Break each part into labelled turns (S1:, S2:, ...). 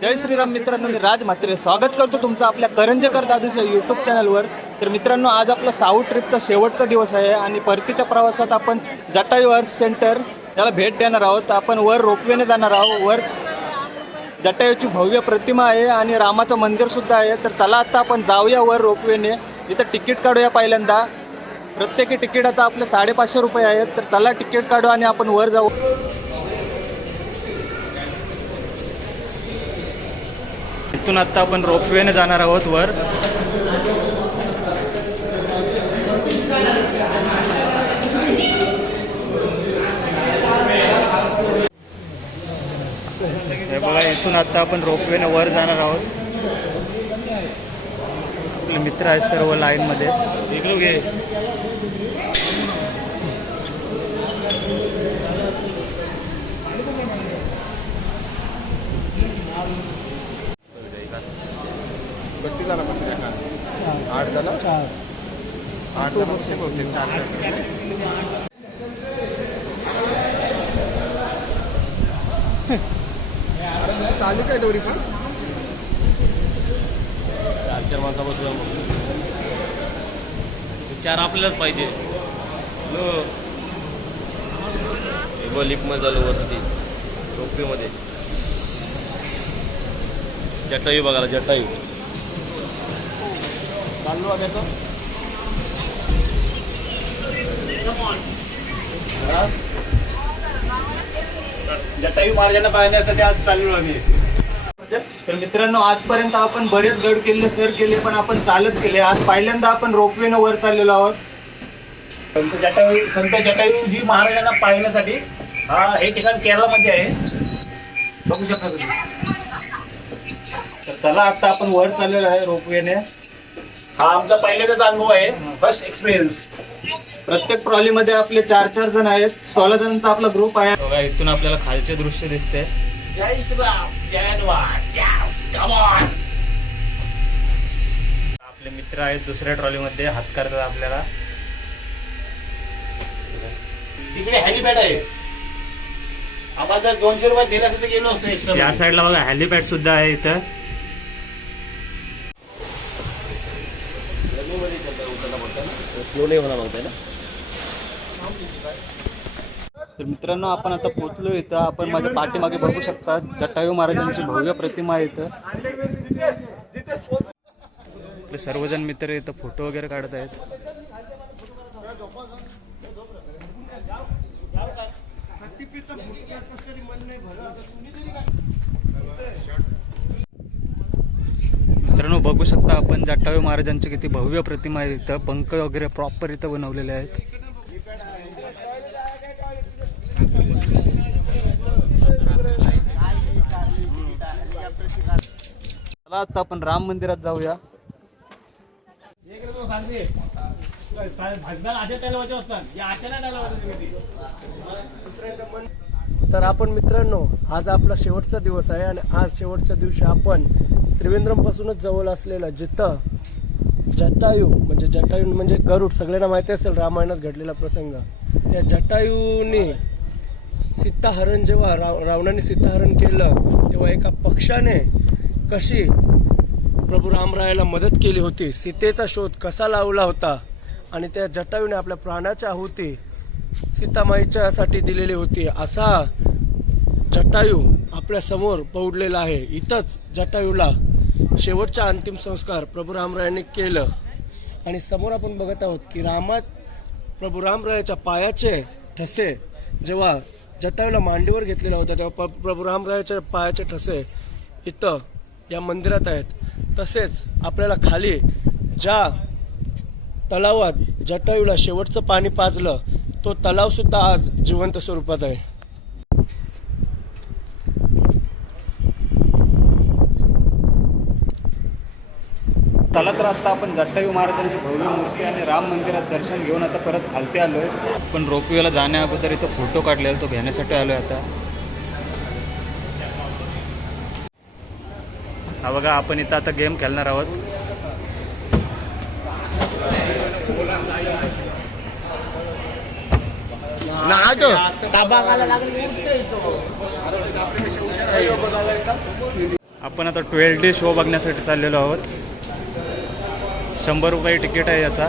S1: जय श्रीराम मित्रांनो मी राज म्हात्रे. स्वागत करतो तुमचं आपल्या करंजेकर दादूच्या यूट्यूब चॅनलवर तर मित्रांनो आज आपला साऊथ ट्रिपचा शेवटचा दिवस आहे आणि परतीच्या प्रवासात आपण जटायू अर्थ सेंटर याला भेट देणार आहोत. आपण वर रोपवेने जाणार आहोत. वर जटायूची भव्य प्रतिमा आहे आणि रामाचं मंदिरसुद्धा आहे. तर चला आता आपण जाऊया वर रोपवेने. इथं तिकीट काढूया पहिल्यांदा. प्रत्येकी तिकिटाचा आपले साडेपाचशे रुपये आहेत. तर चला तिकीट काढू आणि आपण वर जाऊ. इथून आता आपण रोपवेने जाणार आहोत वर. हे बघा इथून आता आपण रोपवेने वर जाणार आहोत. आपले मित्र आहेत सर्व लाईनमध्ये. इकडे घे.
S2: किती जण बसले एका आठ जण आठ जण बसले बहुतेक चार चार. चालू काय तेवढी पण?
S3: चार चार माणसा बसलो चार आपल्यालाच पाहिजे. बघ लिफ्टमध्ये चालू वरती रोपवेमध्ये जटायू बघायला जटायू.
S1: चालू आता तो.
S3: जटायू महाराजांना पाहण्यासाठी आज चाललो आम्ही म्हणजे
S1: तर मित्रांनो आजपर्यंत आपण बरेच गड केले सर केले पण आपण चालत केले आज पहिल्यांदा आपण रोपवेनं वर चाललेलो आहोत.
S4: संत जटायू संत जटायूजी महाराजांना पाहण्यासाठी हा हे ठिकाण केरळमध्ये आहे. बघू शकता तुम्ही.
S1: तर चला आता आपण वर चाललेलो आहे रोपवेने.
S4: हा आमचा पहिल्यांदाच अनुभव आहे. फर्स्ट एक्सपिरियन्स
S1: प्रत्येक ट्रॉलीमध्ये आपले चार चार जण आहेत. सोळा जणांचा आपला ग्रुप आहे. बघा इथून आपल्याला खालचे दृश्य दिसते.
S4: जय श्रीराम जय.
S1: आपले मित्र आहेत दुसऱ्या ट्रॉलीमध्ये हात करतात आपल्याला.
S4: तिकडे हेलिपॅड आहे. आम्हाला जर दोनशे रुपये दिले असते तर गेलो असतो
S1: या साईडला बघा हॅलिपॅड सुद्धा आहे इथं.
S3: स्लो नाही म्हणा मागताय ना?
S1: तर मित्रांनो आपण आता पोहोचलो इथं. आपण माझ्या पाठीमागे बघू शकता जटायू महाराजांची भव्य प्रतिमा आहे इथं. आपले सर्वजण मित्र इथं फोटो वगैरे काढत आहेत. मित्रांनो बघू शकता आपण जटायू महाराजांची किती भव्य प्रतिमा आहे इथं. पंख वगैरे प्रॉपर इथं बनवलेले आहेत. चला आता आपण राम मंदिरात जाऊया.
S5: तर आपण मित्रांनो आज आपला शेवटचा दिवस आहे आणि आज शेवटच्या दिवशी आपण त्रिवेंद्रमपासूनच जवळ असलेलं जिथं जटायू म्हणजे जटायू म्हणजे गरुड सगळ्यांना माहिती असेल रामायणात घडलेला प्रसंग. त्या जटायूनी सीताहरण जेव्हा राव रावणाने सीताहरण केलं तेव्हा एका पक्षाने कशी प्रभू रामरायाला मदत केली होती? सीतेचा शोध कसा लावला होता? आणि त्या जटायूने आपल्या प्राणाच्या आहुती सीतामाईच्यासाठी दिलेली होती. असा जटायू आपल्यासमोर पौडलेला आहे. इथंच जटायूला शेवटचा अंतिम संस्कार प्रभू रामरायाने केलं. आणि समोर आपण बघत आहोत की रामा प्रभू रामरायाच्या पायाचे ठसे जेव्हा जटायूला मांडीवर घेतलेला होता तेव्हा प्रभू रामरायाच्या पायाचे ठसे इथं या मंदिरात आहेत. तसेच आपल्याला खाली ज्या तलावात जटायूला शेवटचं पाणी पाजलं तो तलाव सुद्धा आज जिवंत स्वरूपात आहे.
S1: चला तर आता आपण जटायू महाराजांची भव्य मूर्ती आणि राम मंदिरात दर्शन घेऊन आता परत खालती आलोय. पण रोपवेला जाण्या अगोदर इथं फोटो काढलेला तो घेण्यासाठी आलोय आता. हा बघा आपण इथं आता गेम खेळणार आहोत.
S2: हुशार आहे
S1: आपण आता ट्वेल्व डे शो बघण्यासाठी चाललेलो आहोत. शंभर रुपये तिकीट आहे याचा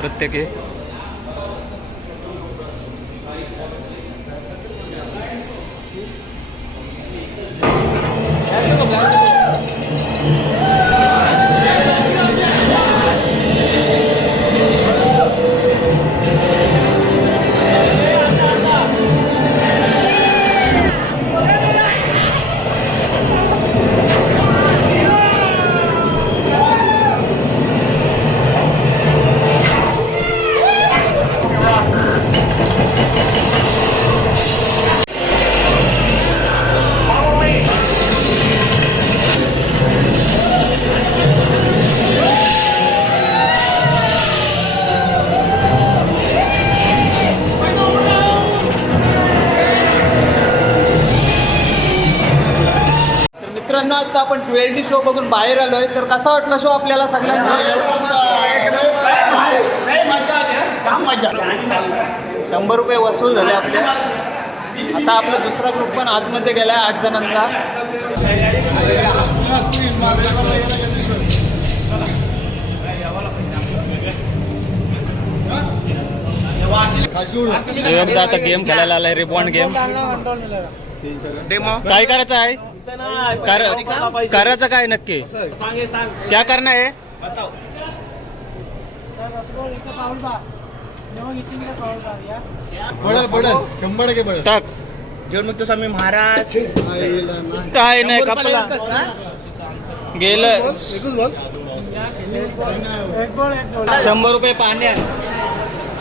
S1: प्रत्येकी. बघून बाहेर आलोय. तर कसा वाटला शो आपल्याला सगळ्यांना?
S4: हं.
S1: शंभर रुपये वसूल झाले आपले. आता आपला दुसरा ग्रुप पण आतमध्ये गेलाय आठ जणांचा. आता गेम खेळायला आलाय रिबॉन्ड गेम काय करायचं आहे? कर- करायचं काय नक्की? क्या करना है?
S2: पडल पडल शंभर टक्के पडल
S1: टाक
S2: जीवनमुक्त स्वामी महाराज।
S1: काय नाही कपला गेलं.
S2: एकच बोल
S1: शंभर रुपये पाण्यात.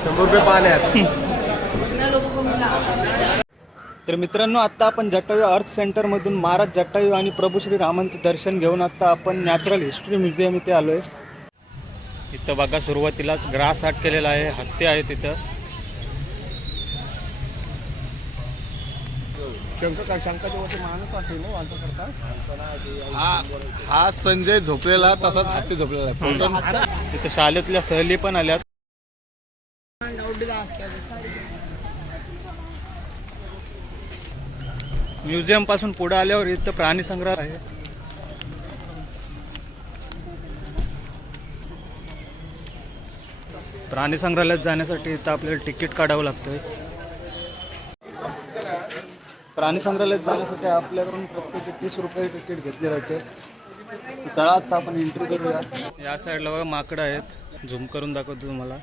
S2: शंभर रुपये पाण्यात.
S1: तर मित्रांनो आता आपण जटायू अर्थ सेंटरमधून महाराज जटायू आणि प्रभू श्री रामांचं दर्शन घेऊन आता आपण नॅचरल हिस्ट्री म्युझियम इथे आलोय. इथं बघा सुरुवातीलाच ग्रास आर्ट केलेला आहे हत्ती आहे तिथं
S6: हा हा संजय झोपलेला तसाच हत्ती झोपलेला आहे.
S1: तिथं शाळेतल्या सहली पण आल्यात. म्युझियमपासून पुढे आल्यावर इथं प्राणी संग्रह आहे. प्राणी संग्रहालयात जाण्यासाठी इथं आपल्याला तिकीट काढावं लागतंय. प्राणी संग्रहालयात जाण्यासाठी आपल्याकडून प्रत्येकी तीस रुपये तिकीट घेतले जाते. चला आता आपण एंट्री करूया. या साईडला बघा माकडं आहेत. झूम करून दाखवतो तुम्हाला.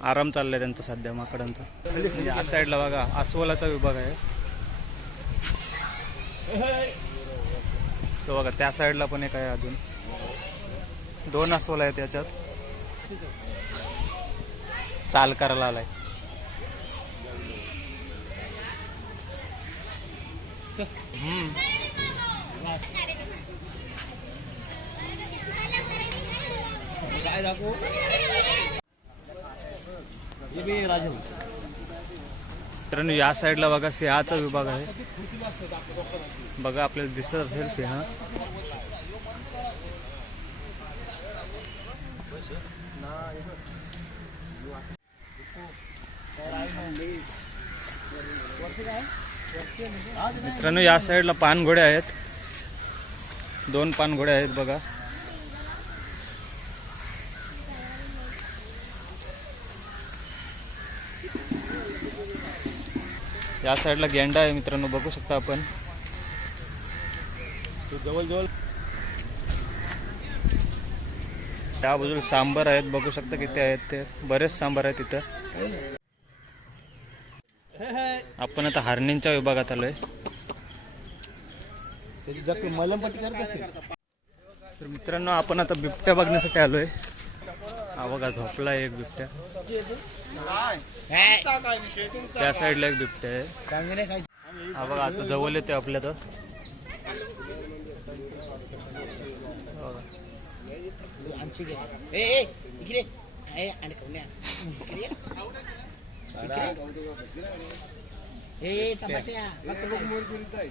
S1: आराम चाललाय त्यांचा सध्या माकडांचा. या साईडला बघा अस्वलाचा विभाग आहे. तो बघा त्या साईडला पण एक आहे अजून. दोन अस्वल आहेत याच्यात. चाल करायला आलाय. हम्म. मित्रांनो या साईडला बघा सिंहाचा विभाग आहे. बघा आपल्याला दिसत असेल सिंह. मित्रांनो या साईडला पानघोड्या आहेत. दोन पानघोड्या आहेत बघा. या साईडला गेंडा आहे मित्रांनो बघू शकता आपण. जवळजवळ त्या बाजूला सांबर आहेत बघू शकता किती आहेत ते. बरेच सांबर आहेत तिथं आपण आता हार्निंगच्या विभागात आलोय. तर मित्रांनो आपण आता बिबट्या बघण्यासाठी आलोय. हा बघा झोपला एक बिबट्या. त्या साईडला एक बिबट्या आहे. हा बघा आता जवळ येते आपल्या तर.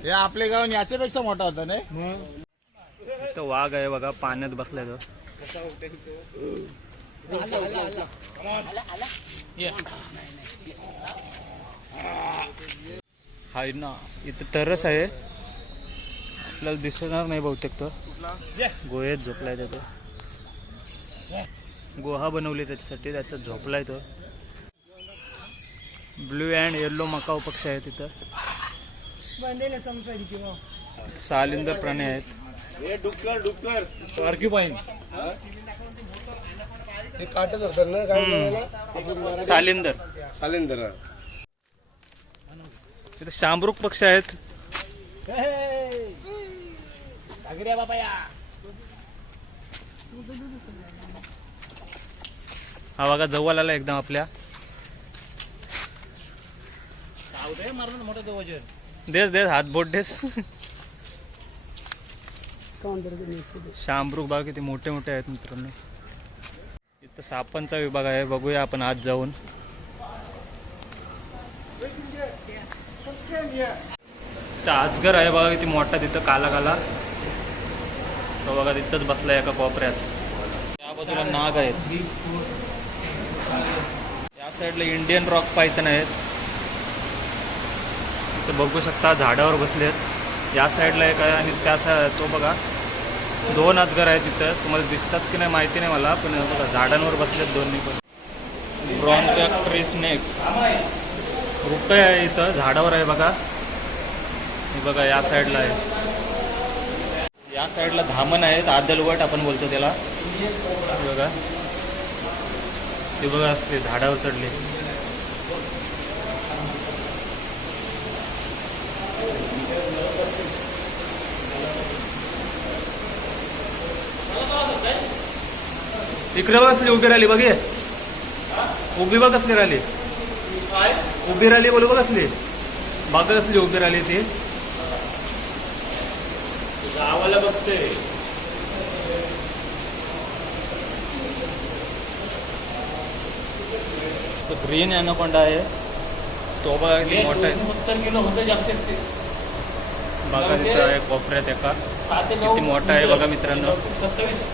S6: हे आपले गाव याच्यापेक्षा मोठा होता नाही?
S1: वाघ आहे बघा पाण्यात बसलाय तो? हाय ना इथं तरस आहे. आपल्याला दिसणार नाही बहुतेक तो गोह्यात झोपलाय तो गोहा बनवली त्याच्यासाठी त्याच्यात झोपलाय तो. ब्ल्यू अँड येल्लो मकाऊ पक्षी आहे तिथं. सालिंदर प्राणी आहेत.
S5: ते काटच होतात ना काय करायला?
S1: सालिंदर.
S5: सालेंदर.
S1: तिथं शामरूक पक्षी आहेत.
S4: घागऱ्या बाबा या
S1: हा बघा जवळ आला एकदम आपल्या. देस देस हात बोट देस. शामरूक बाग किती मोठे मोठे आहेत मित्रांनो. तर सापांचा विभाग आहे. बघूया आपण आज जाऊन. इथं आजगर आहे बघा किती मोठा तिथं काला काला तो बघा तिथंच बसलाय एका कोपऱ्यात. त्या बाजूला नाग आहेत. या साईडला इंडियन रॉक पायथन आहेत. इथं बघू शकता झाडावर बसलेत. या साईडला एक आहे आणि त्या सा तो बघा. दोन अजगर आहेत तिथं तुम्हाला दिसतात की नाही माहिती नाही मला पण बघा झाडांवर बसलेत दोन्ही पण. ब्रॉन ट्री स्नेक रुपये आहे इथं झाडावर आहे बघा. हे बघा या साईडला आहे. या साईडला धामण आहेत आदलवट आपण बोलतो त्याला. हे बघा. ते बघा असते झाडावर चढले इकडे बघ कसली उभी राहिली बघे उभी बघ कसली राहिली. उभी राहिली बोलू बघ कसली बाग कसली उभी राहिली ती.
S4: गावाला बघते.
S1: तो ग्रीन ॲनाकोंडा आहे. तो बघा मोठा आहे.
S4: सत्तर किलो होतं जास्त असते.
S1: बघा तिथं आहे कोपऱ्यात एका. किती मोठा आहे बघा मित्रांनो.
S4: सत्तावीस.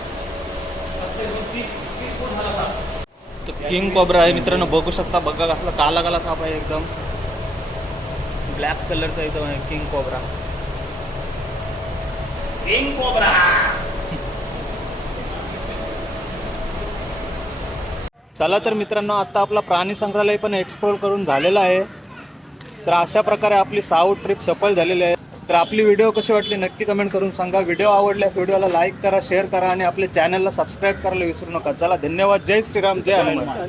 S1: किंग कोबरा आहे मित्रांनो बघू शकता बघा कसला काला काला साप आहे एकदम. ब्लॅक कलरचा एकदम आहे किंग कोबरा
S4: किंग कोबरा
S1: चला तर मित्रांनो आता आपला प्राणी संग्रहालय पण एक्सप्लोर करून झालेला आहे. तर अशा प्रकारे आपली साऊथ ट्रिप सफल झालेली आहे. तर आपली व्हिडिओ कशी वाटली नक्की कमेंट करून सांगा. व्हिडिओ आवडल्यास व्हिडिओला लाईक करा शेअर करा आणि आपल्या चॅनलला सबस्क्राईब करायला विसरू नका. चला धन्यवाद. जय श्रीराम जय हनुमान.